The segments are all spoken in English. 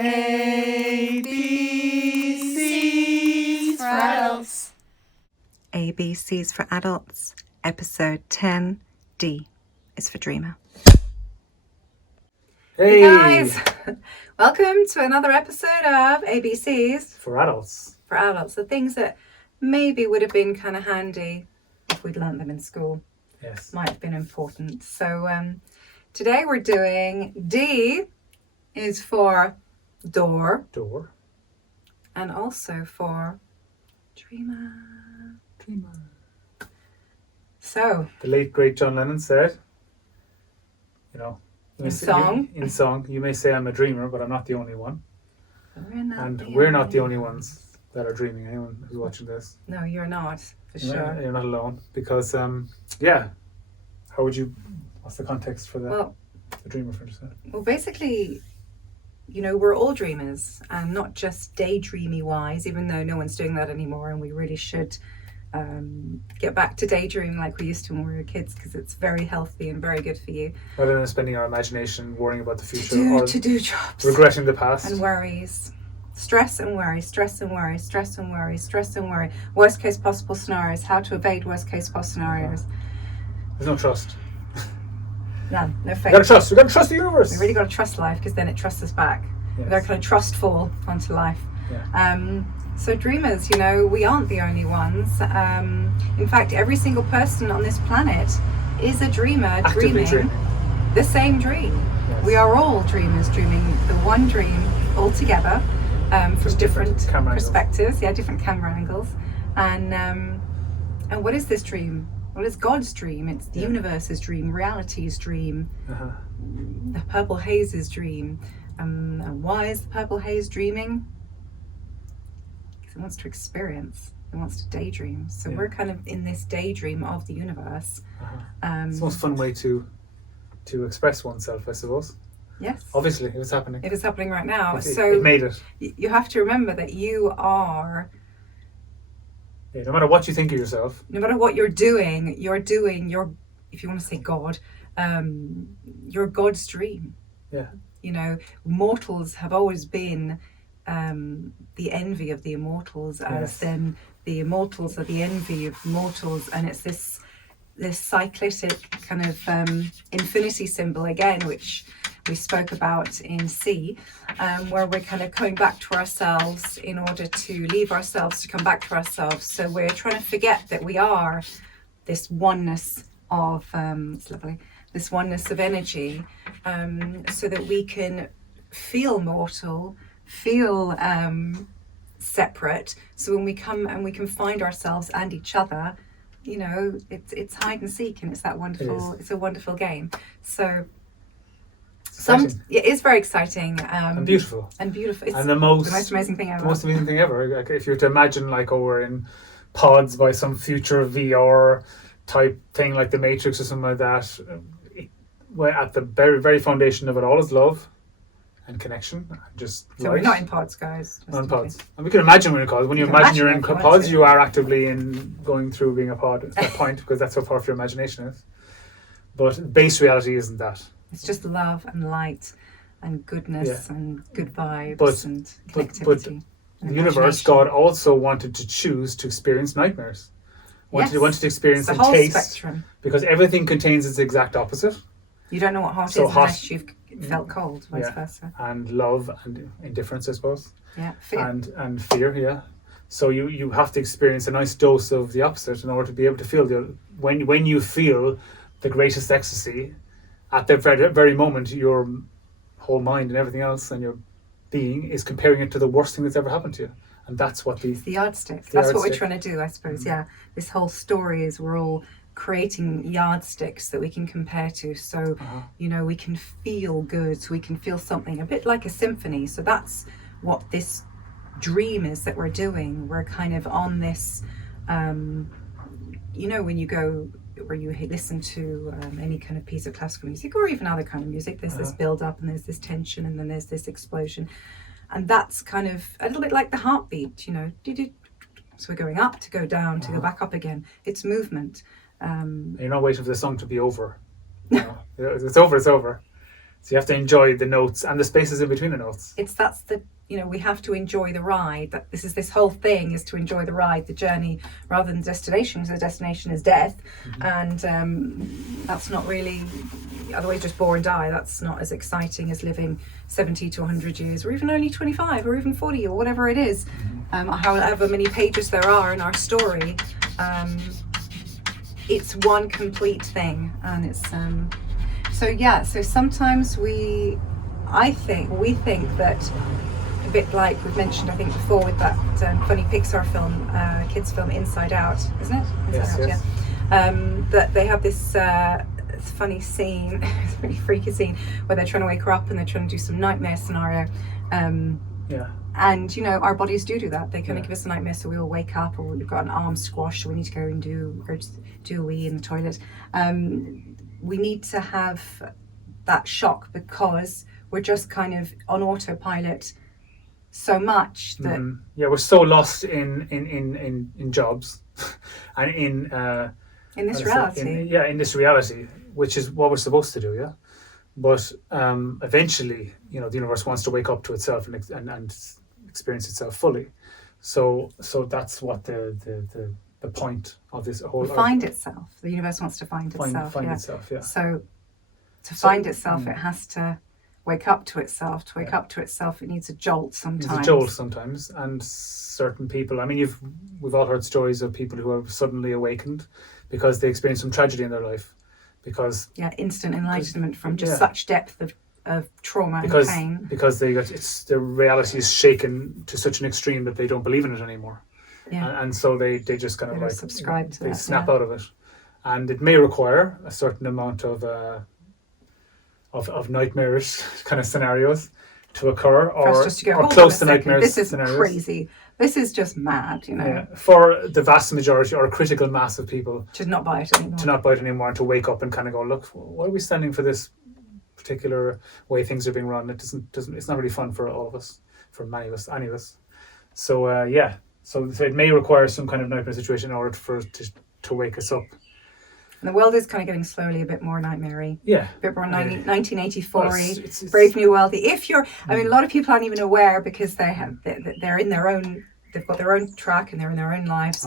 ABCs for adults. ABCs for adults, episode 10, D is for Dreamer. Hey guys, welcome to another episode of ABCs for adults. For adults, the things that maybe would have been kind of handy if we'd learnt them in school. Yes. Might have been important. So today we're doing D is for door. Door. And also for Dreamer. Dreamer. So. The late great John Lennon said, in song, you may say I'm a dreamer, but I'm not the only one. We're not the only ones that are dreaming. Anyone who's watching this. No, you're not, for sure. You're not alone. Because, what's the context for the dreamer for just that? Well, basically, we're all dreamers, and not just daydreamy wise, even though no one's doing that anymore, and we really should get back to daydreaming like we used to when we were kids, because it's very healthy and very good for you. Rather than spending our imagination worrying about the future to do jobs, regretting the past and worries. Stress and worry, stress and worry, stress and worry, stress and worry. Worst case possible scenarios. How to evade worst case possible scenarios. There's no trust. No faith. We gotta trust the universe. We really gotta trust life, because then it trusts us back. Yes. We're kind of trustful onto life. Yeah. So dreamers, we aren't the only ones. In fact, every single person on this planet is a dreamer, Actively dreaming the same dream. Yes. We are all dreamers, dreaming the one dream all together, from different perspectives. Yeah, different camera angles. And what is this dream? Well, it's God's dream. It's the universe's dream, reality's dream, the purple haze's dream. And why is the purple haze dreaming? Because it wants to experience. It wants to daydream. So we're kind of in this daydream of the universe. It's the most fun way to express oneself, I suppose. Yes. Obviously, it was happening. It is happening right now. It made it. You have to remember that you are... Yeah, no matter what you think of yourself. No matter what you're doing your, if you want to say God, you're God's dream. Yeah. Mortals have always been the envy of the immortals, as then the immortals are the envy of mortals, and it's this cyclic kind of infinity symbol again, which we spoke about in C, where we're kind of coming back to ourselves in order to leave ourselves to come back to ourselves. So we're trying to forget that we are this oneness of it's lovely, this oneness of energy, so that we can feel mortal, feel separate. So when we come and we can find ourselves and each other, it's hide and seek, and it's that wonderful. It's a wonderful game. So. It is very exciting and beautiful. It's and the most amazing thing ever. The most amazing thing ever. Like, if you were to imagine, we're in pods by some future VR type thing, like the Matrix or something like that. At the very, very foundation of it all is love and connection. So we're not in pods, guys. Not in pods. And we can imagine we're in pods. When you imagine you're in pods, you are actively going through being a pod at that point, because that's how powerful your imagination is. But base reality isn't that. It's just love and light and goodness and good vibes and connectivity. But the universe, God also wanted to choose to experience nightmares. Wanted to experience the and whole taste, spectrum. Because everything contains its exact opposite. You don't know what hot is unless you've felt cold, vice versa. And love and indifference, I suppose. Yeah, fear. And fear, yeah. So you have to experience a nice dose of the opposite in order to be able to feel when you feel the greatest ecstasy. At that very moment, your whole mind and everything else and your being is comparing it to the worst thing that's ever happened to you. And that's what it's the yardstick. That's what we're trying to do, I suppose. Yeah. This whole story is we're all creating yardsticks that we can compare to. So, we can feel good. So we can feel something a bit like a symphony. So that's what this dream is that we're doing. We're kind of on this, when you go... where you listen to any kind of piece of classical music or even other kind of music, there's this build up and there's this tension and then there's this explosion, and that's kind of a little bit like the heartbeat, so we're going up to go down to go back up again. It's movement. You're not waiting for the song to be over. It's over. So you have to enjoy the notes and the spaces in between the notes. We have to enjoy the ride. That this whole thing is to enjoy the ride, the journey, rather than the destination, because the destination is death. And that's not really, otherwise just bore and die. That's not as exciting as living 70 to 100 years, or even only 25, or even 40, or whatever it is. However many pages there are in our story, it's one complete thing. And it's so sometimes we think that, a bit like we've mentioned, I think, before, with that funny Pixar film, kids film Inside Out, isn't it? Inside Out, yes. Yeah. That they have this funny scene, it's a really freaky scene, where they're trying to wake her up and they're trying to do some nightmare scenario. And our bodies do that. They kind of give us a nightmare, so we all wake up, or we've got an arm squash, so we need to go and do a wee in the toilet. We need to have that shock, because we're just kind of on autopilot so much that we're so lost in jobs and in this reality. In this reality, which is what we're supposed to do. Yeah, but eventually, the universe wants to wake up to itself and experience itself fully. So that's what the point of this whole find itself. The universe wants to find itself. Find itself. Yeah. So to find itself, it has to wake up to itself. To wake up to itself, it needs a jolt sometimes. And certain people, I mean, we've all heard stories of people who are suddenly awakened because they experienced some tragedy in their life, because instant enlightenment from just such depth of trauma and pain, because their reality is shaken to such an extreme that they don't believe in it anymore. And so they just kind of subscribe to they that, snap out of it, and it may require a certain amount of nightmarish kind of scenarios to occur, or close to nightmarish this is scenarios. Crazy. This is just mad, for the vast majority or a critical mass of people to not buy it anymore, and to wake up and kind of go, look, why are we standing for this particular way things are being run? It's not really fun for all of us, for many of us, any of us. So so it may require some kind of nightmare situation in order to wake us up. And the world is kind of getting slowly a bit more nightmare-y. Yeah. A bit more 1984-y, Brave New World-y. I mean, a lot of people aren't even aware, because they're in their own, they've got their own track and they're in their own lives.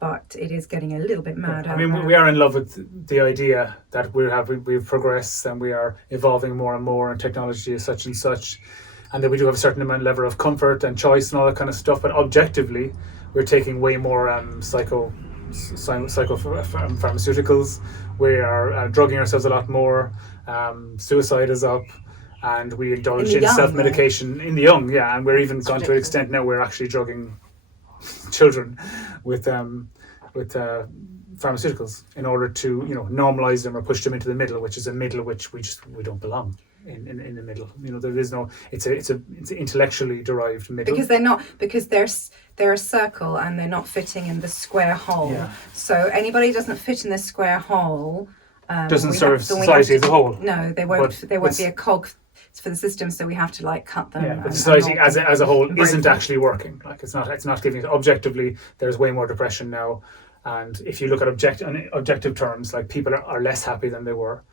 But it is getting a little bit mad. I mean, we are in love with the idea that we've progressed and we are evolving more and more, and technology is such and such, and that we do have a certain level of comfort and choice and all that kind of stuff. But objectively, we're taking way more pharmaceuticals. We are drugging ourselves a lot more. Suicide is up, and we indulge in self-medication in the young. And we're even gone to an extent now we're actually drugging children with pharmaceuticals in order to normalize them or push them into the middle, which is a middle which we don't belong in the middle. There is no. It's intellectually derived middle, because they're not, because they're a circle and they're not fitting in the square hole. So anybody who doesn't fit in the square hole doesn't serve society as a whole. No, they won't be a cog for the system. So we have to cut them. But society as a whole isn't actually working. It's not giving it objectively. There's way more depression now, and if you look at objective terms, people are less happy than they were.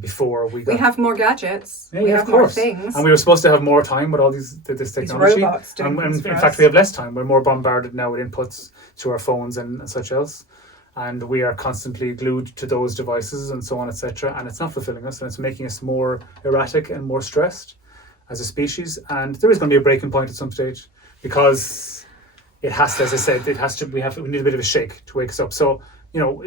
Before we have more gadgets, we have more things, and we were supposed to have more time with all this technology. These robots and in fact, we have less time. We're more bombarded now with inputs to our phones and such else, and we are constantly glued to those devices and so on, etc. And it's not fulfilling us, and it's making us more erratic and more stressed as a species. And there is going to be a breaking point at some stage, because it has to, as I said, we need a bit of a shake to wake us up. So.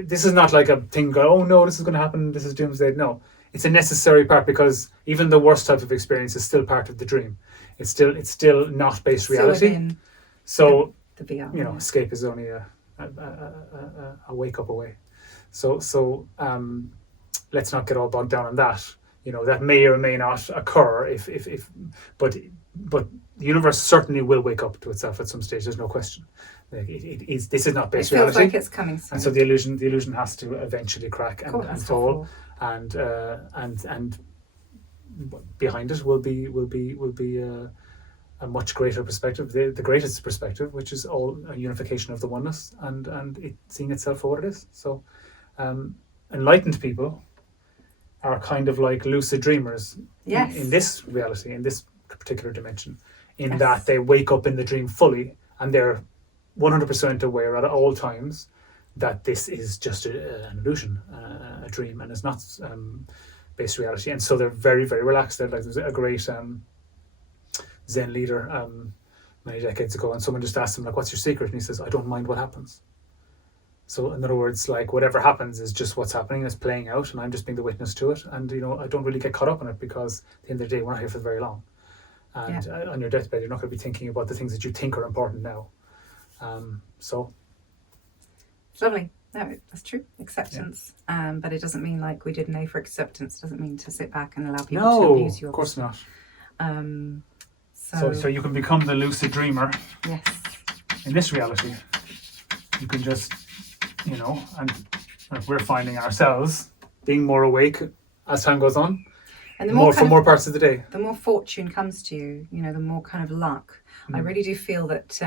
This is not like a thing oh no, this is going to happen, this is doomsday. No, it's a necessary part, because even the worst type of experience is still part of the dream. It's still not based reality. So the VR, escape is only a wake up away. So let's not get all bogged down on that. That may or may not occur but the universe certainly will wake up to itself at some stage. There's no question. This is not based reality. It feels like it's coming soon. And so the illusion has to eventually crack and fall, and behind it will be a much greater perspective, the greatest perspective, which is all a unification of the oneness and it seeing itself for what it is. So enlightened people are kind of like lucid dreamers Yes. in this reality, in this particular dimension, in Yes. that they wake up in the dream fully and they're 100% aware at all times that this is just an illusion, a dream, and it's not based reality. And so they're very, very relaxed. They're like, there's a great Zen leader many decades ago, and someone just asked him, like, what's your secret? And he says, I don't mind what happens. So in other words, like, whatever happens is just what's happening, it's playing out, and I'm just being the witness to it. And I don't really get caught up in it, because at the end of the day, we're not here for very long. And on your deathbed, you're not going to be thinking about the things that you think are important now. So Lovely. No, that's true. Acceptance. But it doesn't mean, like we did an A for acceptance, doesn't mean to sit back and allow people to abuse you. No, of course not. So you can become the lucid dreamer. Yes. In this reality, you can just, and we're finding ourselves being more awake as time goes on, and the more parts of the day. The more fortune comes to you, the more kind of luck. I really do feel that,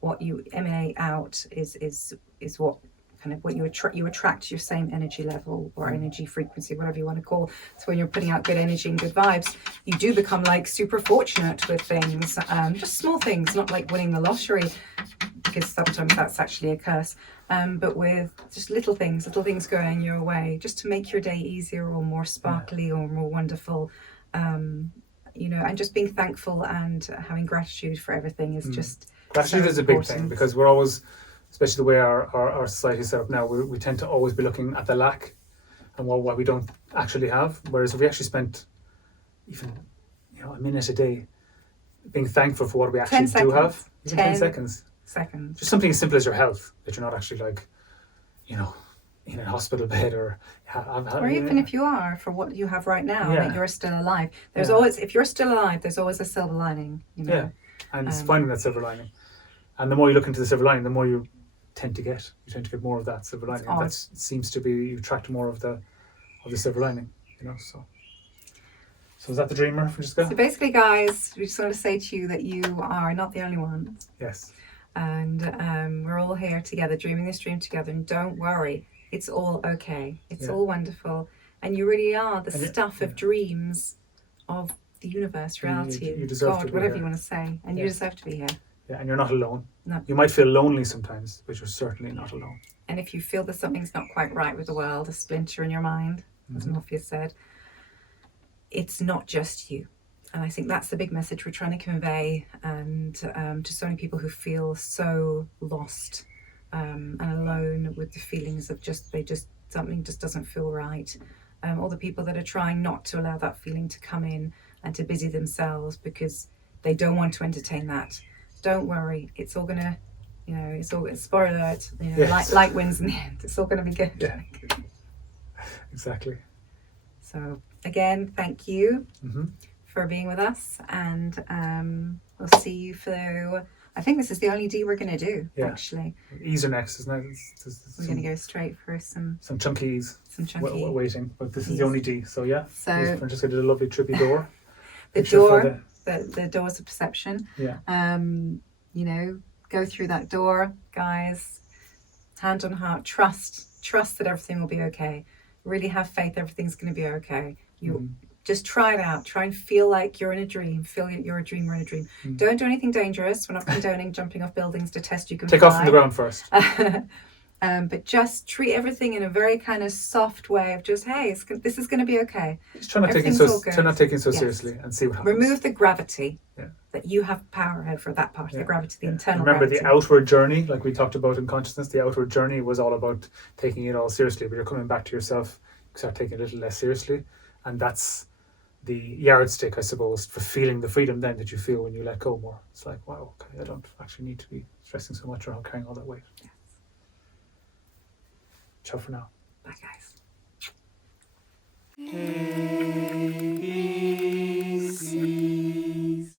what you emanate out is what kind of what you attract your same energy level or energy frequency, whatever you want to call. So when you're putting out good energy and good vibes, you do become like super fortunate with things, just small things, not like winning the lottery, because sometimes that's actually a curse, but with just little things going your way, just to make your day easier or more sparkly or more wonderful, and just being thankful and having gratitude for everything is just gratitude so is a big important. thing, because we're always, especially the way our society is set up now, we tend to always be looking at the lack and what we don't actually have. Whereas if we actually spent even a minute a day being thankful for what we actually do have, even 10 seconds, just something as simple as your health, that you're not actually like in a hospital bed or even if you are, for what you have right now, that you're still alive. There's always, if you're still alive, there's always a silver lining. And it's finding that silver lining. And the more you look into the silver lining, the more you tend to get more of that silver lining. And that seems to be, you attract more of the silver lining, So is that the dreamer, Francesca? So basically, guys, we just want to say to you that you are not the only ones. Yes. And we're all here together, dreaming this dream together. And don't worry, it's all okay. It's all wonderful. And you really are the stuff of dreams of the universe, reality, you deserve God, to be whatever here. you want to say. And you deserve to be here. Yeah, and you're not alone. No. You might feel lonely sometimes, but you're certainly not alone. And if you feel that something's not quite right with the world, a splinter in your mind, as Morpheus said, it's not just you. And I think that's the big message we're trying to convey, and to so many people who feel so lost and alone with the feelings of something just doesn't feel right. All the people that are trying not to allow that feeling to come in and to busy themselves because they don't want to entertain that. Don't worry, it's all gonna, it's all, spoiler alert, light wins in the end. It's all gonna be good. Yeah. Exactly. So again, thank you for being with us, and we'll see you for, I think this is the only D we're gonna do, actually. E's are next, isn't it? We're gonna go straight for some chunky E's. Some chunky waiting, but this is the only D. So so Francesca did a lovely trippy door. The doors of perception. Yeah. Go through that door, guys. Hand on heart, trust that everything will be okay. Really have faith, everything's going to be okay. You just try it out. Try and feel like you're in a dream. Feel that you're a dreamer in a dream. Don't do anything dangerous. We're not condoning jumping off buildings to test you can take fly. off from the ground first. But just treat everything in a very kind of soft way of just, hey, this is going to be okay. Just try not taking it so seriously and see what happens. Remove the gravity that you have power over, that part of the gravity, the internal Remember gravity. the outward journey, like we talked about in consciousness, the outward journey was all about taking it all seriously, but you're coming back to yourself, you start taking it a little less seriously, and that's the yardstick, I suppose, for feeling the freedom then that you feel when you let go more. It's like, wow, okay, I don't actually need to be stressing so much or carrying all that weight. Yes. Ciao for now. Bye, guys.